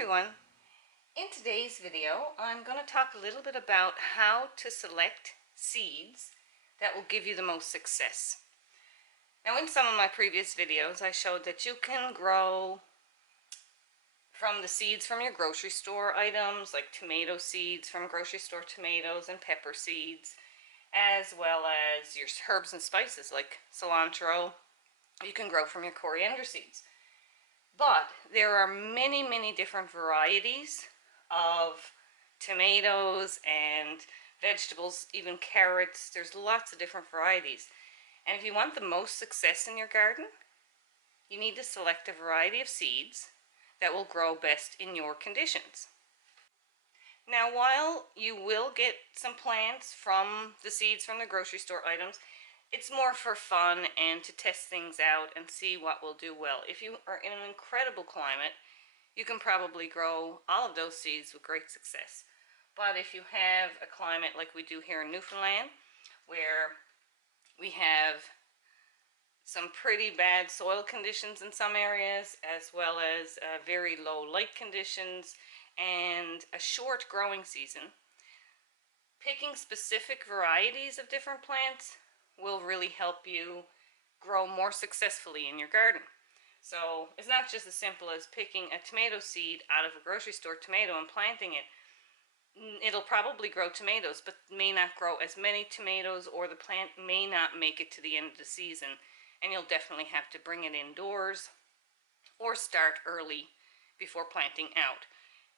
everyone. In today's video, I'm going to talk a little bit about how to select seeds that will give you the most success. Now, in some of my previous videos, I showed that you can grow from the seeds from your grocery store items, like tomato seeds from grocery store tomatoes and pepper seeds, as well as your herbs and spices like cilantro. You can grow from your coriander seeds. But there are many different varieties of tomatoes and vegetables, even carrots. There's lots of different varieties. And if you want the most success in your garden, you need to select a variety of seeds that will grow best in your conditions. Now, while you will get some plants from the seeds from the grocery store items, it's more for fun and to test things out and see what will do well. If you are in an incredible climate, you can probably grow all of those seeds with great success. But if you have a climate like we do here in Newfoundland, where we have some pretty bad soil conditions in some areas, as well as very low light conditions and a short growing season, picking specific varieties of different plants will really help you grow more successfully in your garden. So it's not just as simple as picking a tomato seed out of a grocery store tomato and planting it. It'll probably grow tomatoes, but may not grow as many tomatoes, or the plant may not make it to the end of the season, and you'll definitely have to bring it indoors or start early before planting out.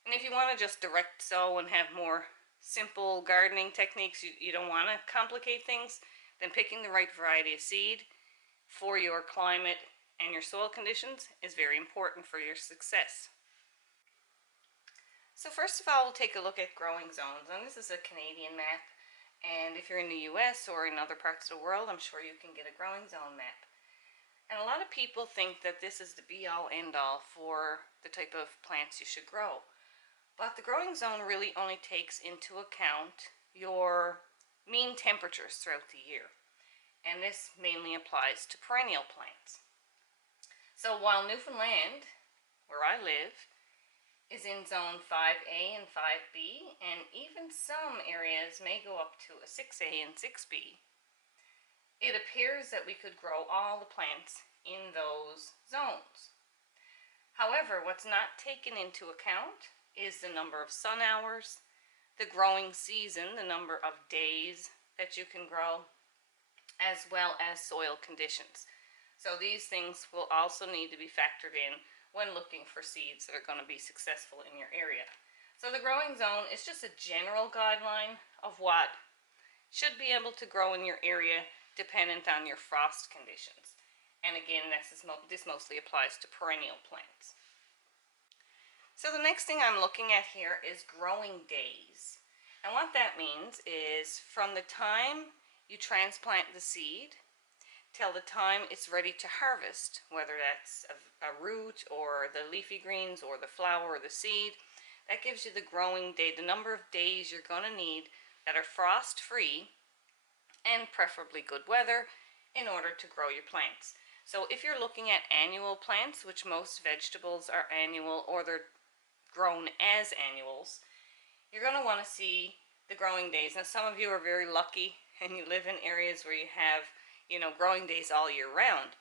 And if you want to just direct sow and have more simple gardening techniques, you don't want to complicate things, then picking the right variety of seed for your climate and your soil conditions is very important for your success. So first of all, we'll take a look at growing zones. And this is a Canadian map. And if you're in the US or in other parts of the world, I'm sure you can get a growing zone map. And a lot of people think that this is the be-all end-all for the type of plants you should grow. But the growing zone really only takes into account your mean temperatures throughout the year, and this mainly applies to perennial plants. So while Newfoundland, where I live, is in zone 5A and 5B, and even some areas may go up to a 6A and 6B, it appears that we could grow all the plants in those zones. However, what's not taken into account is the number of sun hours, the growing season, the number of days that you can grow, as well as soil conditions. So these things will also need to be factored in when looking for seeds that are going to be successful in your area. So the growing zone is just a general guideline of what should be able to grow in your area dependent on your frost conditions. And again, this mostly applies to perennial plants. So the next thing I'm looking at here is growing days. And what that means is from the time you transplant the seed till the time it's ready to harvest, whether that's a root or the leafy greens or the flower or the seed, that gives you the growing day, the number of days you're going to need that are frost free and preferably good weather in order to grow your plants. So if you're looking at annual plants, which most vegetables are annual or they're grown as annuals, you're going to want to see the growing days. Now, some of you are very lucky and you live in areas where you have, growing days all year round.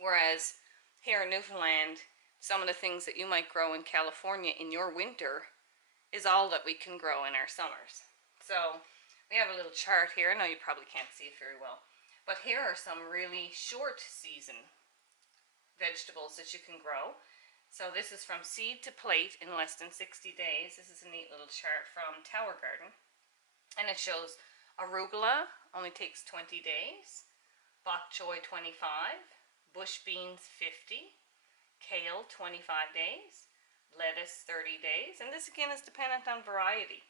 Whereas here in Newfoundland, some of the things that you might grow in California in your winter is all that we can grow in our summers. So we have a little chart here. I know you probably can't see it very well, but here are some really short season vegetables that you can grow. So this is from seed to plate in less than 60 days. This is a neat little chart from Tower Garden. And it shows arugula only takes 20 days, bok choy 25, bush beans 50, kale 25 days, lettuce 30 days. And this again is dependent on variety.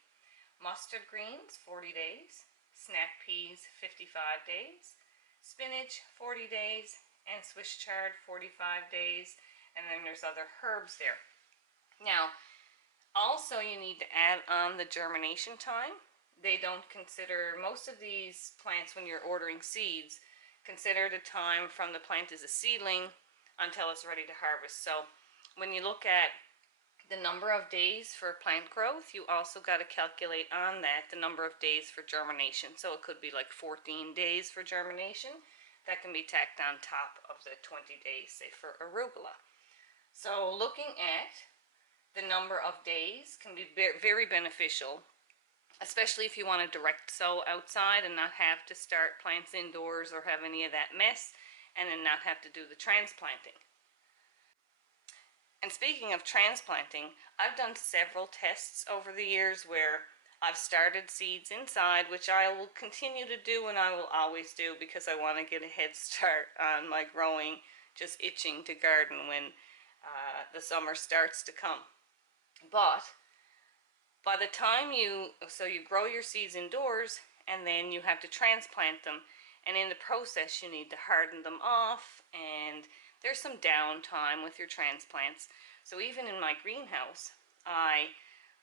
Mustard greens 40 days, snap peas 55 days, spinach 40 days, and Swiss chard 45 days. And then there's other herbs there. Now, also you need to add on the germination time. They don't consider, most of these plants when you're ordering seeds, consider the time from the plant as a seedling until it's ready to harvest. So when you look at the number of days for plant growth, you also got to calculate on that the number of days for germination. So it could be like 14 days for germination. That can be tacked on top of the 20 days, say, for arugula. So looking at the number of days can be very beneficial, especially if you want to direct sow outside and not have to start plants indoors or have any of that mess, and then not have to do the transplanting. And speaking of transplanting, I've done several tests over the years where I've started seeds inside, which I will continue to do and I will always do because I want to get a head start on my growing, just itching to garden when the summer starts to come. But by the time you grow your seeds indoors and then you have to transplant them, and in the process you need to harden them off, and there's some downtime with your transplants. So even in my greenhouse, I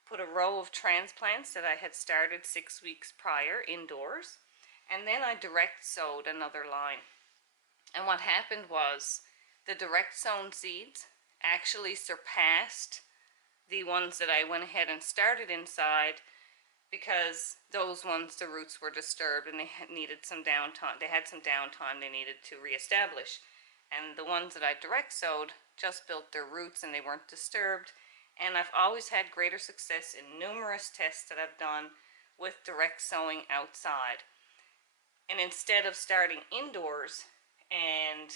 put a row of transplants that I had started 6 weeks prior indoors, and then I direct sowed another line. And what happened was the direct sown seeds actually surpassed the ones that I went ahead and started inside, because those ones, the roots were disturbed and they needed some downtime. They had some downtime they needed to reestablish. And the ones that I direct sowed just built their roots and they weren't disturbed. And I've always had greater success in numerous tests that I've done with direct sowing outside. And instead of starting indoors and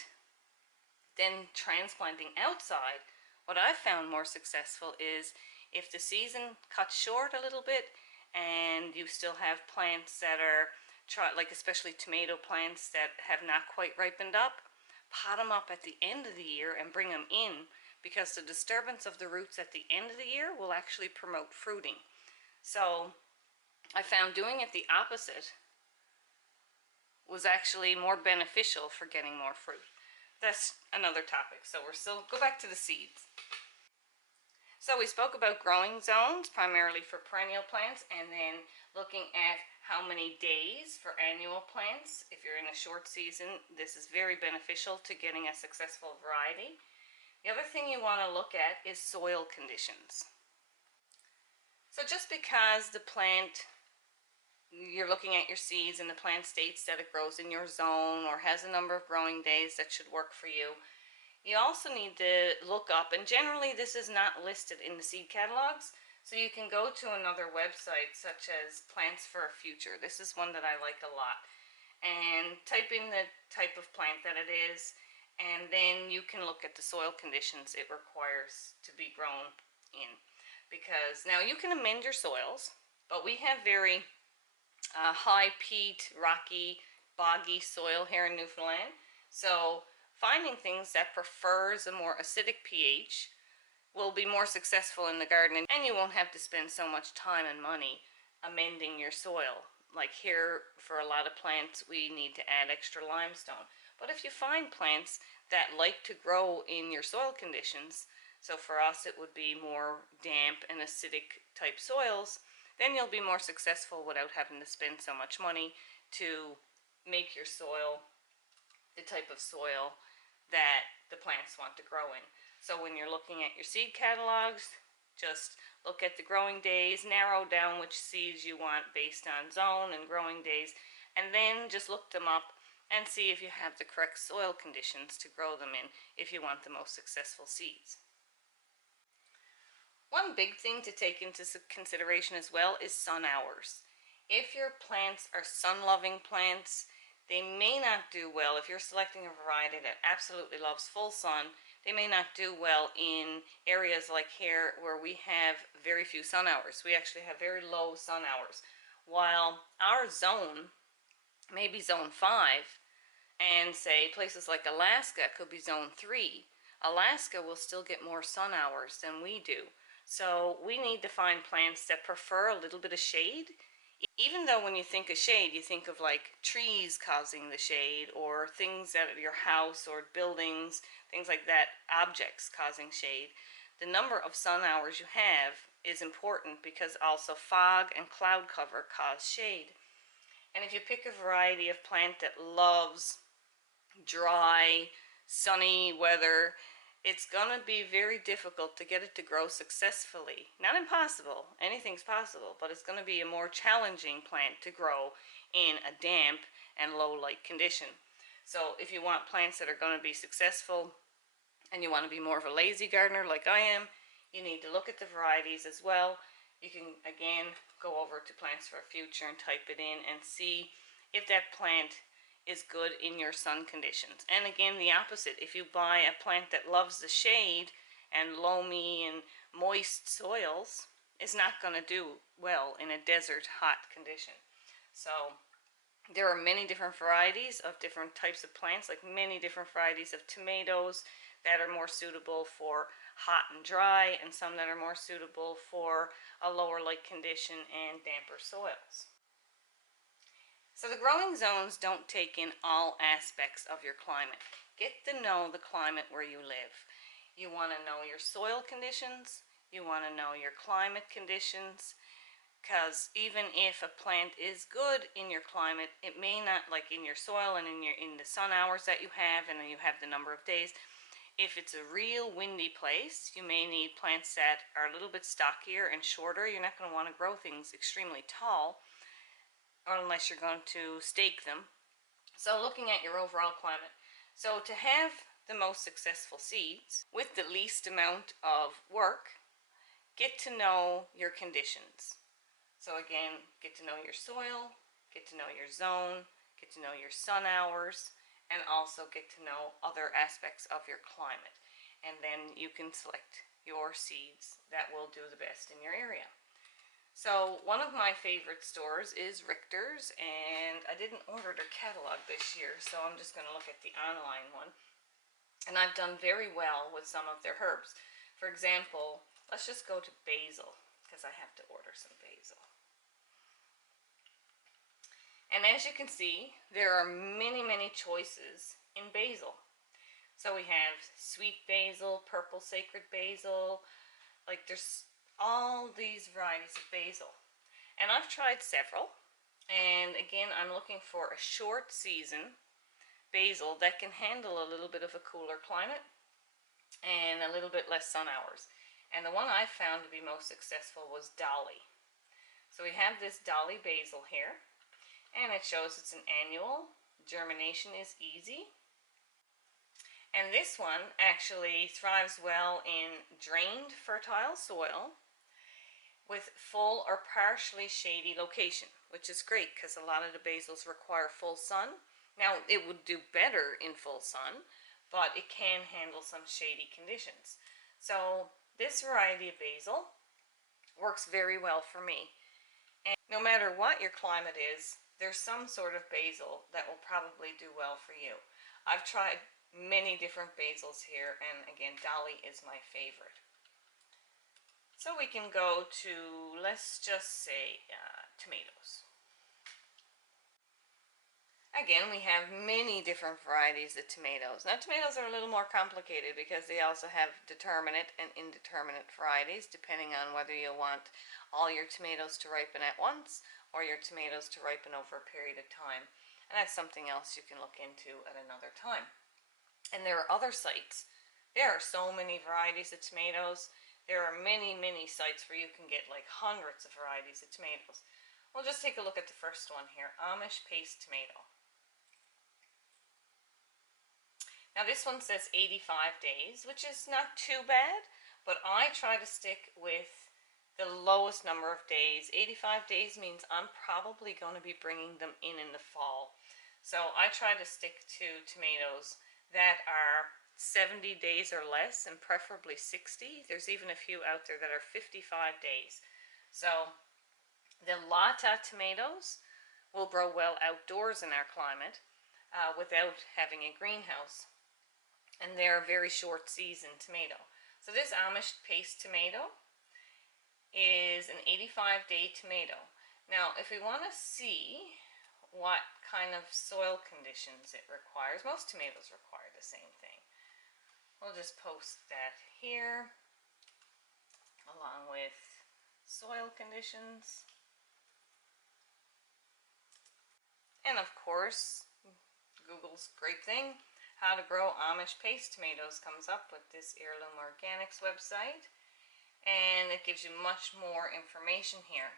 then transplanting outside, what I've found more successful is if the season cuts short a little bit and you still have plants that are, like especially tomato plants that have not quite ripened up, pot them up at the end of the year and bring them in, because the disturbance of the roots at the end of the year will actually promote fruiting. So I found doing it the opposite was actually more beneficial for getting more fruit. That's another topic, so we're still, go back to the seeds. So we spoke about growing zones, primarily for perennial plants, and then looking at how many days for annual plants. If you're in a short season, this is very beneficial to getting a successful variety. The other thing you want to look at is soil conditions. So just because the plant, you're looking at your seeds and the plant states that it grows in your zone or has a number of growing days that should work for you, you also need to look up, and generally this is not listed in the seed catalogs, so you can go to another website such as Plants for a Future. This is one that I like a lot. And type in the type of plant that it is, and then you can look at the soil conditions it requires to be grown in. Because now you can amend your soils, but we have very high peat, rocky, boggy soil here in Newfoundland. So finding things that prefers a more acidic pH will be more successful in the garden, and you won't have to spend so much time and money amending your soil. Like here, for a lot of plants, we need to add extra limestone. But if you find plants that like to grow in your soil conditions, so for us it would be more damp and acidic type soils, then you'll be more successful without having to spend so much money to make your soil the type of soil that the plants want to grow in. So when you're looking at your seed catalogs, just look at the growing days, narrow down which seeds you want based on zone and growing days, and then just look them up and see if you have the correct soil conditions to grow them in if you want the most successful seeds. One big thing to take into consideration as well is sun hours. If your plants are sun-loving plants, they may not do well. If you're selecting a variety that absolutely loves full sun, they may not do well in areas like here where we have very few sun hours. We actually have very low sun hours. While our zone may be zone 5, and say places like Alaska could be zone 3, Alaska will still get more sun hours than we do. So we need to find plants that prefer a little bit of shade. Even though when you think of shade, you think of like trees causing the shade, or things at your house or buildings, things like that, objects causing shade. The number of sun hours you have is important, because also fog and cloud cover cause shade. And if you pick a variety of plant that loves dry, sunny weather, it's going to be very difficult to get it to grow successfully. Not impossible, anything's possible, but it's going to be a more challenging plant to grow in a damp and low light condition. So if you want plants that are going to be successful and you want to be more of a lazy gardener like I am, you need to look at the varieties as well. You can again go over to Plants for Future and type it in and see if that plant is good in your sun conditions. And again, the opposite. If you buy a plant that loves the shade and loamy and moist soils, it's not going to do well in a desert hot condition. So there are many different varieties of different types of plants, like many different varieties of tomatoes that are more suitable for hot and dry, and some that are more suitable for a lower light condition and damper soils. So the growing zones don't take in all aspects of your climate. Get to know the climate where you live. You want to know your soil conditions, you want to know your climate conditions, because even if a plant is good in your climate, it may not, like in your soil and in the sun hours that you have, and then you have the number of days. If it's a real windy place, you may need plants that are a little bit stockier and shorter. You're not going to want to grow things extremely tall, or unless you're going to stake them. So looking at your overall climate. So to have the most successful seeds with the least amount of work, get to know your conditions. So again, get to know your soil, get to know your zone, get to know your sun hours, and also get to know other aspects of your climate. And then you can select your seeds that will do the best in your area. So one of my favorite stores is Richter's, and I didn't order their catalog this year, so I'm just going to look at the online one. And I've done very well with some of their herbs. For example, let's just go to basil, because I have to order some basil. And as you can see, there are many choices in basil. So we have sweet basil, purple sacred basil, like there's all these varieties of basil. And I've tried several, and again, I'm looking for a short season basil that can handle a little bit of a cooler climate and a little bit less sun hours. And the one I found to be most successful was Dolly. So we have this Dolly basil here, and it shows it's an annual. Germination is easy. And this one actually thrives well in drained fertile soil with full or partially shady location, which is great because a lot of the basils require full sun. Now it would do better in full sun, but it can handle some shady conditions. So this variety of basil works very well for me. And no matter what your climate is, there's some sort of basil that will probably do well for you. I've tried many different basils here, and again, Dolly is my favorite. So we can go to, let's just say, tomatoes. Again, we have many different varieties of tomatoes. Now, tomatoes are a little more complicated because they also have determinate and indeterminate varieties, depending on whether you want all your tomatoes to ripen at once or your tomatoes to ripen over a period of time. And that's something else you can look into at another time. And there are other sites. There are so many varieties of tomatoes. There are many sites where you can get like hundreds of varieties of tomatoes. We'll just take a look at the first one here, Amish paste tomato. Now this one says 85 days, which is not too bad, but I try to stick with the lowest number of days. 85 days means I'm probably going to be bringing them in the fall. So I try to stick to tomatoes that are 70 days or less, and preferably 60. There's even a few out there that are 55 days. So the Lata tomatoes will grow well outdoors in our climate without having a greenhouse. And they're a very short season tomato. So this Amish paste tomato is an 85-day tomato. Now, if we want to see what kind of soil conditions it requires, most tomatoes require the same thing. We'll just post that here along with soil conditions. And of course, Google's a great thing. How to Grow Amish Paste Tomatoes comes up with this Heirloom Organics website, and it gives you much more information here.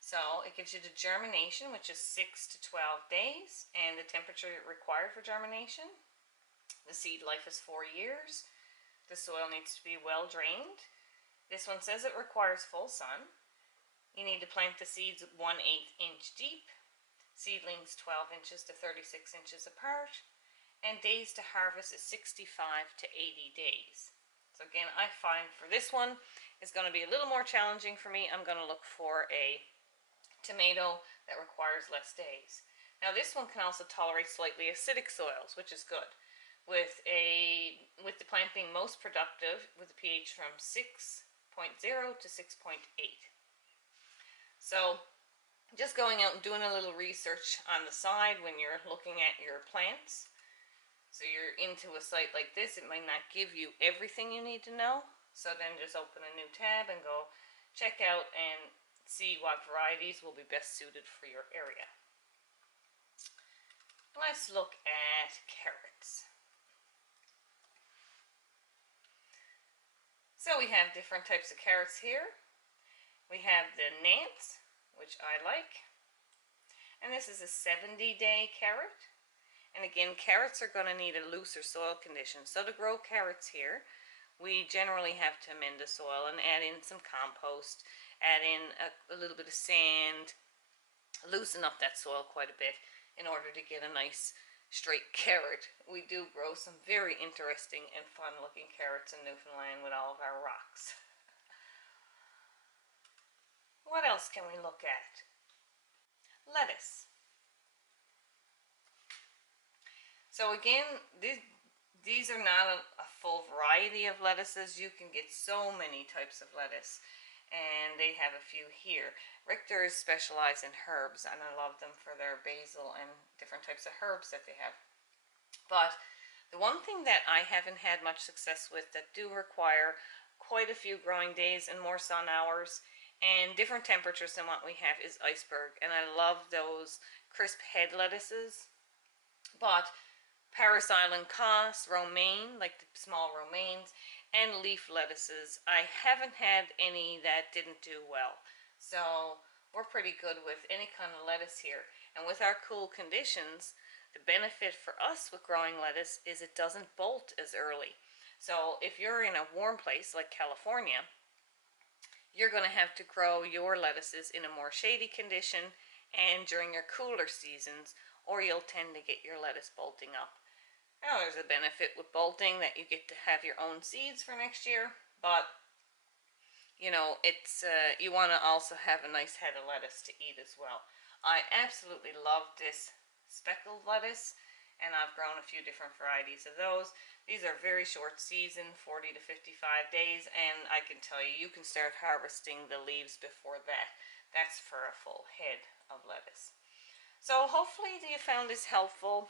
So it gives you the germination, which is 6 to 12 days, and the temperature required for germination. The seed life is 4 years. The soil needs to be well drained. This one says it requires full sun. You need to plant the seeds 1/8 inch deep, seedlings 12 inches to 36 inches apart, and days to harvest is 65 to 80 days. So again, I find for this one, it's going to be a little more challenging for me. I'm going to look for a tomato that requires less days. Now this one can also tolerate slightly acidic soils, which is good. With the plant being most productive with a pH from 6.0 to 6.8. So just going out and doing a little research on the side when you're looking at your plants. So you're into a site like this, it might not give you everything you need to know. So then just open a new tab and go check out and see what varieties will be best suited for your area. Let's look at carrots. So we have different types of carrots here. We have the Nance, which I like. And this is a 70-day carrot. And again, carrots are going to need a looser soil condition. So to grow carrots here, we generally have to amend the soil and add in some compost, add in a little bit of sand, loosen up that soil quite a bit in order to get a nice straight carrot. We do grow some very interesting and fun looking carrots in Newfoundland with all of our rocks. What else can we look at? Lettuce. So again, these are not a full variety of lettuces. You can get so many types of lettuce, and they have a few here. Richters specialize in herbs, and I love them for their basil and different types of herbs that they have. But the one thing that I haven't had much success with that do require quite a few growing days and more sun hours and different temperatures than what we have is iceberg. And I love those crisp head lettuces. But Paris Island Cos, romaine, like the small romaines, and leaf lettuces, I haven't had any that didn't do well. So we're pretty good with any kind of lettuce here. And with our cool conditions, the benefit for us with growing lettuce is it doesn't bolt as early. So if you're in a warm place like California, you're going to have to grow your lettuces in a more shady condition and during your cooler seasons, or you'll tend to get your lettuce bolting up. Now there's a benefit with bolting that you get to have your own seeds for next year, but you know, it's you want to also have a nice head of lettuce to eat as well. I absolutely love this speckled lettuce, and I've grown a few different varieties of those. These are very short season, 40 to 55 days, and I can tell you, you can start harvesting the leaves before that. That's for a full head of lettuce. So hopefully you found this helpful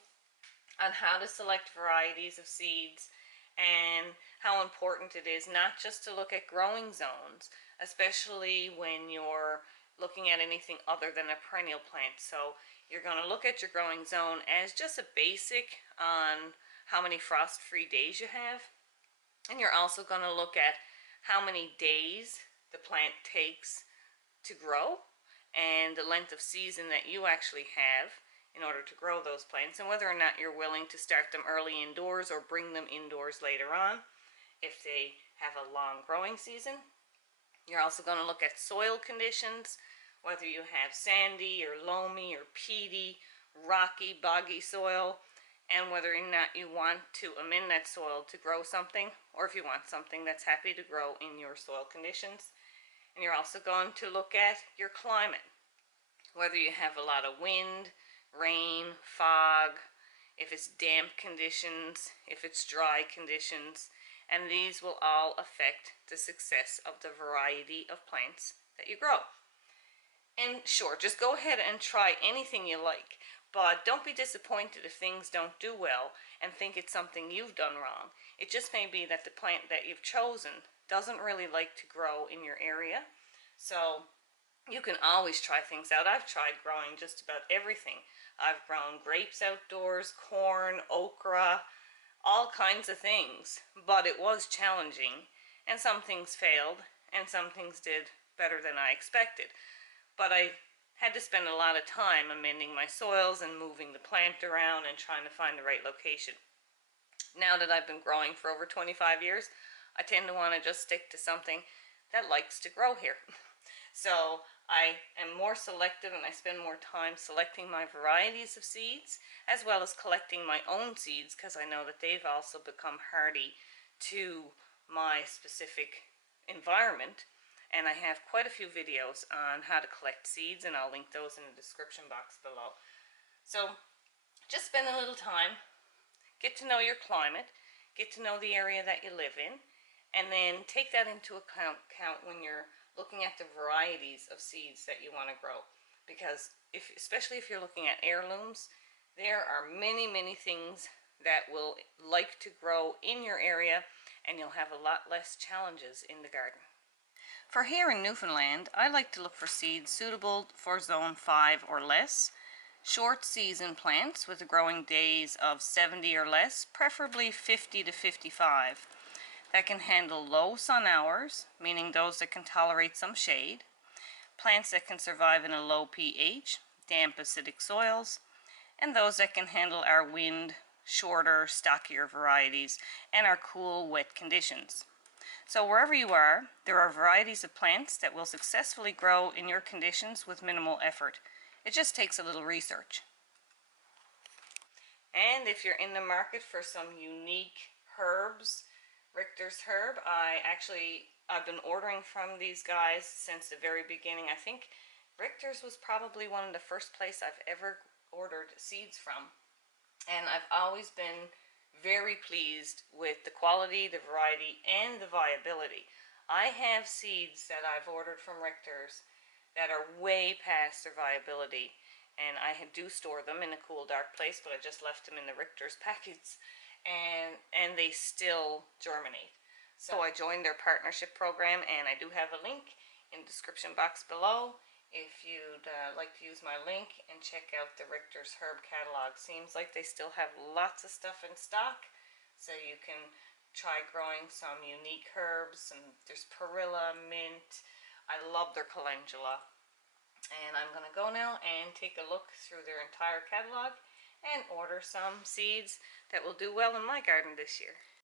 on how to select varieties of seeds and how important it is not just to look at growing zones, especially when you're looking at anything other than a perennial plant. So you're going to look at your growing zone as just a basic on how many frost-free days you have, and you're also going to look at how many days the plant takes to grow and the length of season that you actually have in order to grow those plants, and whether or not you're willing to start them early indoors or bring them indoors later on if they have a long growing season. You're also going to look at soil conditions, whether you have sandy or loamy or peaty, rocky, boggy soil, and whether or not you want to amend that soil to grow something, or if you want something that's happy to grow in your soil conditions. And you're also going to look at your climate, whether you have a lot of wind, rain, fog, if it's damp conditions, if it's dry conditions, and these will all affect the success of the variety of plants that you grow. And sure, just go ahead and try anything you like, but don't be disappointed if things don't do well and think it's something you've done wrong. It just may be that the plant that you've chosen doesn't really like to grow in your area. So you can always try things out. I've tried growing just about everything. I've grown grapes outdoors, corn, okra, kinds of things, but it was challenging, and some things failed and some things did better than I expected. But I had to spend a lot of time amending my soils and moving the plant around and trying to find the right location. Now that I've been growing for over 25 years, I tend to want to just stick to something that likes to grow here. So I am more selective and I spend more time selecting my varieties of seeds as well as collecting my own seeds, because I know that they've also become hardy to my specific environment. And I have quite a few videos on how to collect seeds, and I'll link those in the description box below. So just spend a little time, get to know your climate, get to know the area that you live in, and then take that into account when you're looking at the varieties of seeds that you want to grow. Because especially if you're looking at heirlooms, there are many things that will like to grow in your area, and you'll have a lot less challenges in the garden. For here in Newfoundland, I like to look for seeds suitable for zone 5 or less. Short season plants with growing days of 70 or less, preferably 50 to 55, that can handle low sun hours, meaning those that can tolerate some shade, plants that can survive in a low pH, damp acidic soils, and those that can handle our wind, shorter, stockier varieties, and our cool, wet conditions. So wherever you are, there are varieties of plants that will successfully grow in your conditions with minimal effort. It just takes a little research. And if you're in the market for some unique herbs, Richter's herb, I've been ordering from these guys since the very beginning. I think Richter's was probably one of the first place I've ever ordered seeds from. And I've always been very pleased with the quality, the variety, and the viability. I have seeds that I've ordered from Richter's that are way past their viability, and I do store them in a cool, dark place, but I just left them in the Richter's packets, and they still germinate. So I joined their partnership program, and I do have a link in the description box below if you'd like to use my link and check out the Richter's herb catalog. Seems like they still have lots of stuff in stock, so you can try growing some unique herbs. And there's perilla, mint. I love their calendula. And I'm going to go now and take a look through their entire catalog and order some seeds that will do well in my garden this year.